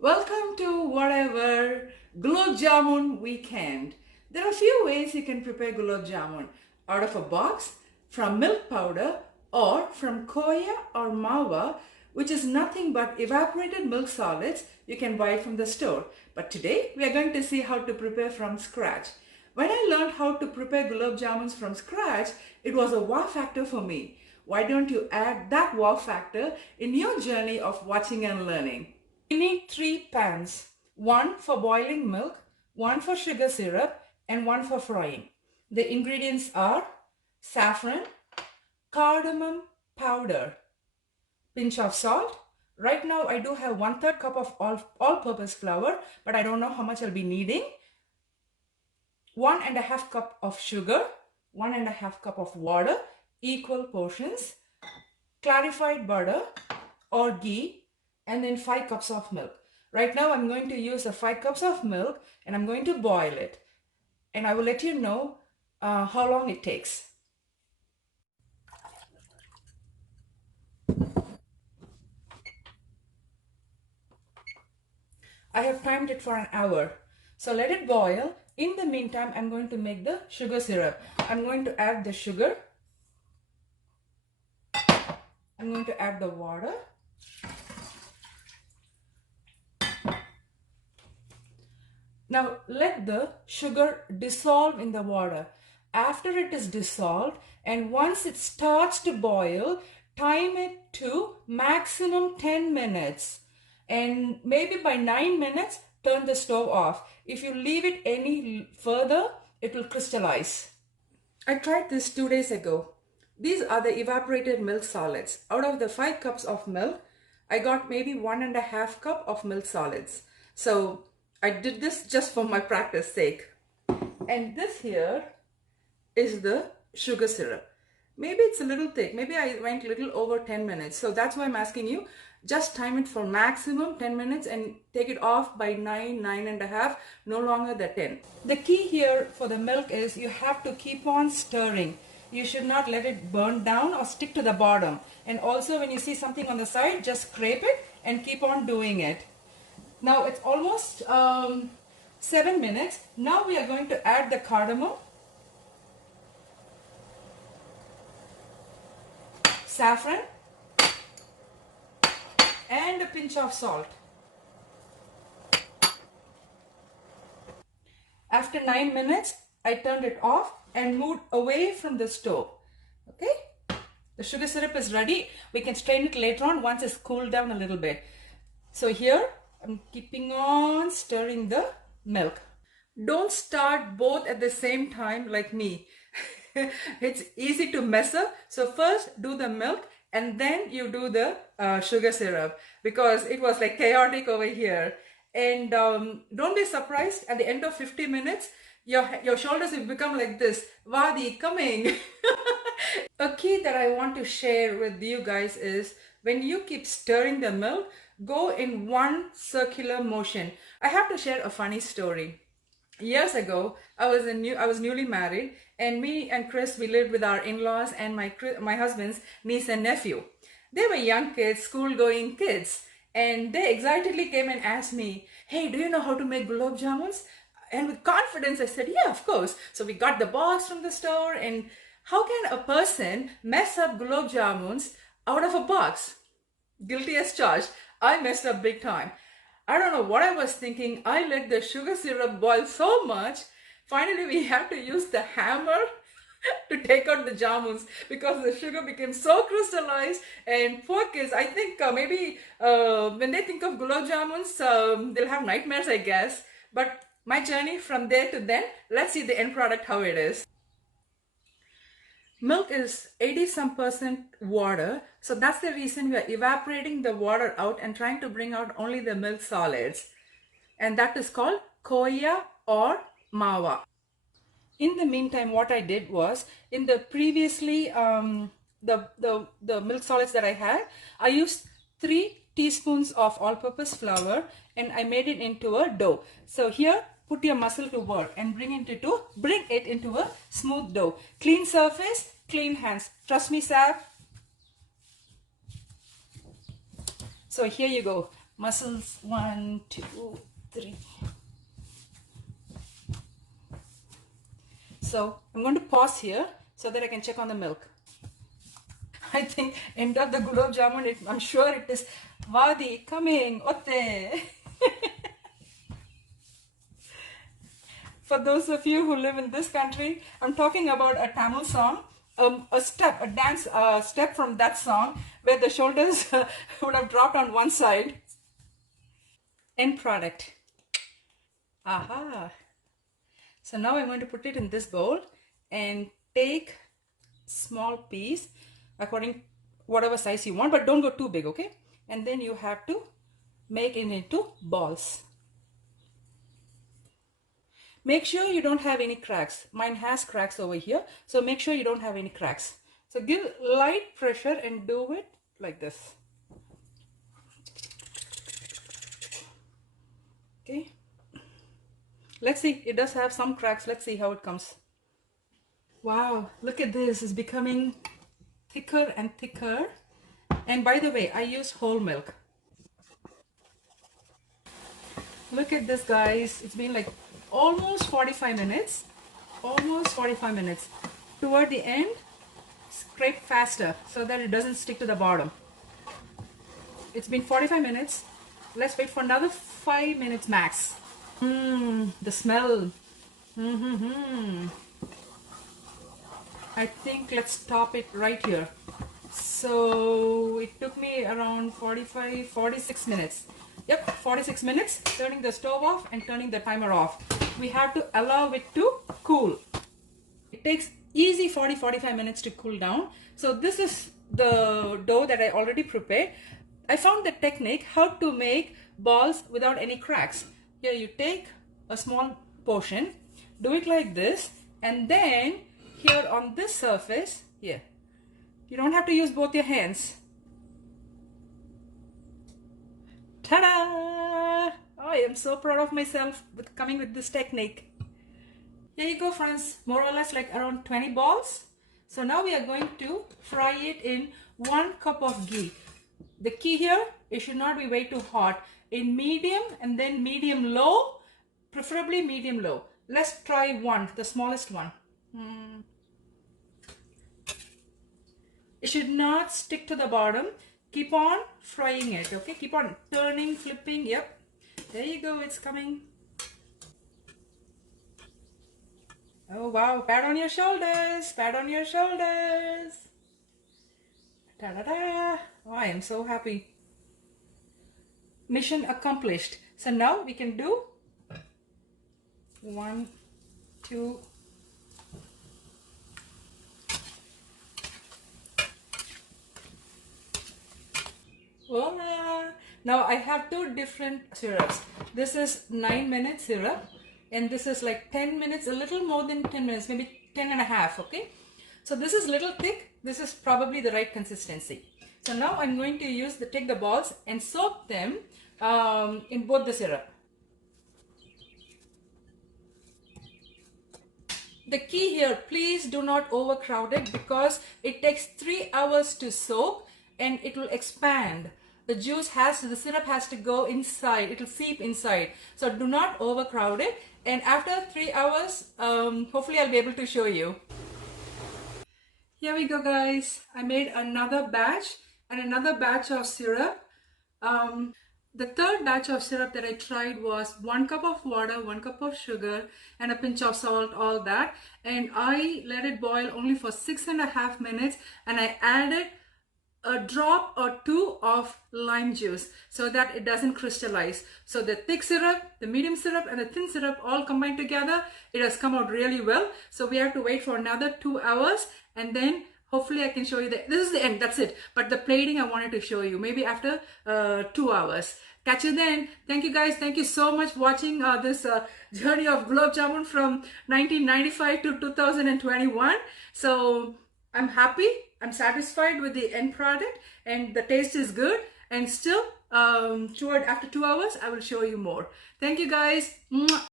Welcome to whatever Gulab Jamun weekend. There are a few ways you can prepare Gulab Jamun: out of a box, from milk powder, or from koya or mawa, which is nothing but evaporated milk solids you can buy from the store. But today we are going to see how to prepare from scratch. When I learned how to prepare Gulab Jamuns from scratch, it was a wow factor for me. Why don't you add that wow factor in your journey of watching and learning? We need 3 pans, one for boiling milk, one for sugar syrup, and one for frying. The ingredients are saffron, cardamom powder, pinch of salt. Right now I do have 1/3 cup of all-purpose flour, but I don't know how much I'll be needing. 1½ cup of sugar, 1½ cup of water, equal portions, clarified butter or ghee, and then 5 cups of milk. Right now I'm going to use the 5 cups of milk and I'm going to boil it. And I will let you know how long it takes. I have timed it for an hour. So let it boil. In the meantime, I'm going to make the sugar syrup. I'm going to add the sugar. I'm going to add the water. Now let the sugar dissolve in the water. After it is dissolved and once it starts to boil, time it to maximum 10 minutes. And maybe by 9 minutes, turn the stove off. If you leave it any further, it will crystallize. I tried this 2 days ago. These are the evaporated milk solids. Out of the 5 cups of milk, I got maybe 1½ cup of milk solids. So I did this just for my practice sake. And this here is the sugar syrup. Maybe it's a little thick. Maybe I went a little over 10 minutes. So that's why I'm asking you, just time it for maximum 10 minutes and take it off by 9.5, no longer the 10. The key here for the milk is you have to keep on stirring. You should not let it burn down or stick to the bottom. And also when you see something on the side, just scrape it and keep on doing it. Now it's almost 7 minutes. Now we are going to add the cardamom, saffron, and a pinch of salt. After 9 minutes, I turned it off and moved away from the stove. Okay, the sugar syrup is ready. We can strain it later on once it's cooled down a little bit. So here, I'm keeping on stirring the milk. Don't start both at the same time like me. It's easy to mess up. So first do the milk and then you do the sugar syrup, because it was like chaotic over here. And don't be surprised at the end of 50 minutes, your shoulders will become like this. Vadi coming. A key that I want to share with you guys is when you keep stirring the milk, go in one circular motion. I have to share a funny story. Years ago, I was newly married, and me and Chris, we lived with our in-laws and my husband's niece and nephew. They were young kids, school-going kids, and they excitedly came and asked me, "Hey, do you know how to make gulab jamuns?" And with confidence, I said, "Yeah, of course." So we got the box from the store, and how can a person mess up gulab jamuns out of a box? Guilty as charged. I messed up big time. I don't know what I was thinking. I let the sugar syrup boil so much. Finally, we had to use the hammer to take out the jammuns because the sugar became so crystallized. And poor kids, I think maybe when they think of gulab jamuns, they'll have nightmares, I guess. But my journey from there to then, let's see the end product, how it is. Milk is 80% water, so that's the reason we are evaporating the water out and trying to bring out only the milk solids. And that is called koya or mawa. In the meantime, what I did was, in the previously, the milk solids that I had, I used 3 teaspoons of all-purpose flour and I made it into a dough. So here, put your muscle to work and bring it into a smooth dough. Clean surface, clean hands. Trust me, Sab. So here you go. Muscles, 1, 2, 3. So I'm going to pause here so that I can check on the milk. I think end of the gulab jamun, I'm sure it is Vadi coming, Otte. For those of you who live in this country, I'm talking about a Tamil song, a dance step from that song where the shoulders would have dropped on one side. End product. Aha. So now I'm going to put it in this bowl and take small piece according whatever size you want, but don't go too big, okay? And then you have to make it into balls. Make sure you don't have any cracks. Mine has cracks over here, so make sure you don't have any cracks. So give light pressure and do it like this. Okay. Let's see, it does have some cracks. Let's see how it comes. Wow, look at this. It's becoming thicker and thicker. And by the way, I use whole milk. Look at this, guys. It's been like almost 45 minutes. Almost 45 minutes. Toward the end, scrape faster so that it doesn't stick to the bottom. It's been 45 minutes. Let's wait for another 5 minutes max. The smell. I think let's stop it right here. So it took me around 46 minutes. Yep, 46 minutes, turning the stove off and turning the timer off. We have to allow it to cool. It takes easy 45 minutes to cool down. So this is the dough that I already prepared. I found the technique how to make balls without any cracks. Here you take a small portion, do it like this, and then here on this surface, here, you don't have to use both your hands. Ta-da! I am so proud of myself with coming with this technique. Here you go, friends, more or less like around 20 balls. So now we are going to fry it in 1 cup of ghee. The key here, it should not be way too hot. In medium and then medium low, preferably medium low. Let's try one, the smallest one. It should not stick to the bottom. Keep on frying it, okay? Keep on turning, flipping. Yep. There you go, it's coming. Oh wow, pat on your shoulders, pat on your shoulders. Ta-da-da. Oh, I am so happy. Mission accomplished. So now we can do 1, 2. Voila! Now I have 2 different syrups. This is 9-minute syrup and this is like 10 minutes, a little more than 10 minutes, maybe 10 and a half, okay? So this is little thick. This is probably the right consistency. So now I'm going to take the balls and soak them in both the syrup. The key here, please do not overcrowd it because it takes 3 hours to soak and it will expand. The syrup has to go inside, it will seep inside. So do not overcrowd it, and after 3 hours, hopefully I'll be able to show you. Here we go, guys. I made another batch and another batch of syrup. The third batch of syrup that I tried was 1 cup of water, 1 cup of sugar, and a pinch of salt, all that. And I let it boil only for 6.5 minutes, and I added a drop or 2 of lime juice so that it doesn't crystallize. So the thick syrup, the medium syrup, and the thin syrup all combined together, it has come out really well. So we have to wait for another 2 hours, and then hopefully I can show you this is the end, that's it. But the plating I wanted to show you, maybe after 2 hours. Catch you then. Thank you, guys. Thank you so much for watching this journey of Gulab Jamun from 1995 to 2021. So I'm happy. I'm satisfied with the end product and the taste is good. And still, after 2 hours, I will show you more. Thank you, guys. Mwah.